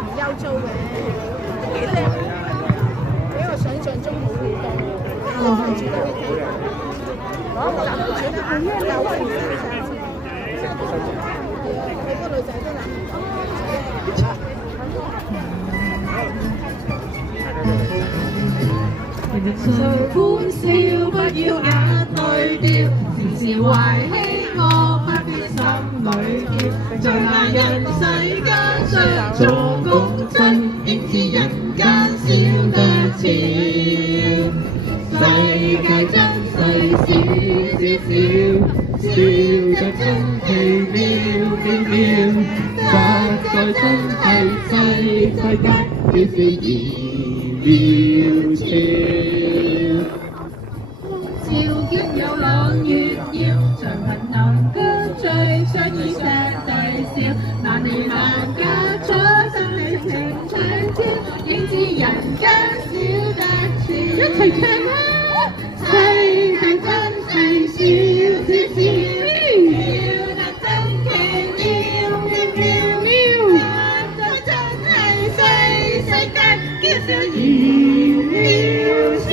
唔憂租嘅，幾靚，比我想象中好好多。我住得呢啲，我住得好遠，但我唔知你想知。好多女仔都諗唔到。誰歡笑不要眼淚掉，時時懷希望不必心裏跳。在那人世間相助共濟，應知人間少得潮。世界真細少少少，笑得真奇妙妙妙。實在真係世間叫是兒渺渺。照劍有朗月耀，長貧能跟最相依石地笑。難離難嫁出生理情長照，應知人間少得潮。一齊唱啦！世界真係少少少，笑得真奇妙妙妙妙。實在真係世間叫是兒渺渺。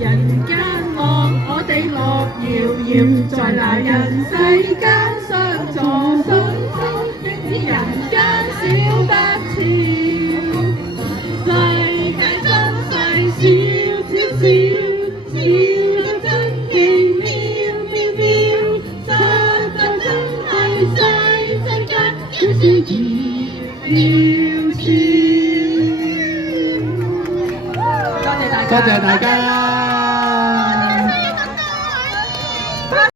人間望我哋樂遙遙，在那人世間相助信心，應知人間少得潮。世界真細少少少，笑得真奇妙妙妙。實在真係世間叫是兒渺渺。多謝大家。